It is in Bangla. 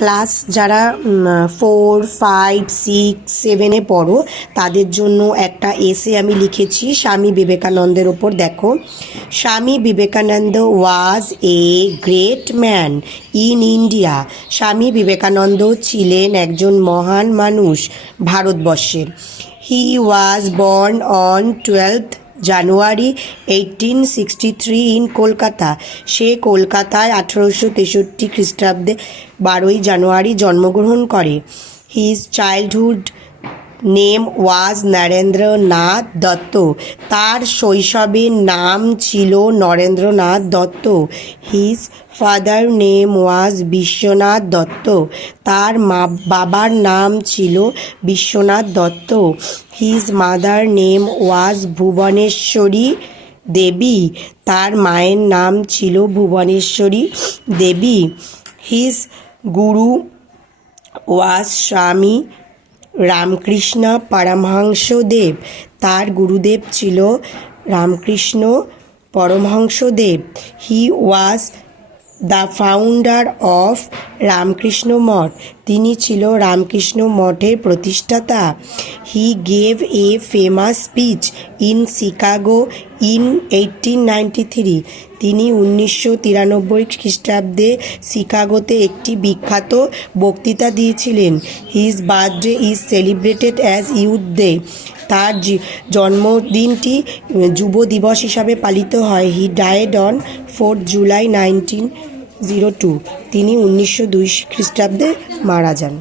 ক্লাস যারা 4, 5, 6, 7-এ পড়ো তাদের জন্য একটা এসে আমি লিখেছি স্বামী বিবেকানন্দের ওপর। দেখো, Swami Vivekananda was a great man in India. Swami Vivekananda ছিলেন একজন মহান মানুষ ভারতবর্ষের। He was born on 12th January 1863 in Kolkata. সে কলকাতায় 1863 খ্রিস্টাব্দে 12ই জানুয়ারি জন্মগ্রহণ করে। His childhood name was Narendranath Datta. তার শৈশবের নাম ছিল Narendranath Datta. His father name was Vishwanath Datta. তার বাবার নাম ছিল Vishwanath Datta. His mother name was Bhubaneswari Devi. তার মায়ের নাম ছিল ভুবনেশ্বরী দেবী। হিজ গুরু ওয়াজ স্বামী রামকৃষ্ণ পরমহংসদেব। তার গুরুদেব ছিল Ramakrishna Paramahansadev. He was the founder of Ramakrishna Math. তিনি ছিল রামকৃষ্ণ মঠের প্রতিষ্ঠাতা। He gave a famous speech in Chicago in 1893। তিনি 1993 খ্রিস্টাব্দে শিকাগোতে একটি বিখ্যাত বক্তৃতা দিয়েছিলেন। His birthday is celebrated as youth day. তার জন্মদিনটি যুব দিবস হিসাবে পালিত হয়। He died on 4th July 1902। তিনি 1902 খ্রিস্টাব্দে মারা যান।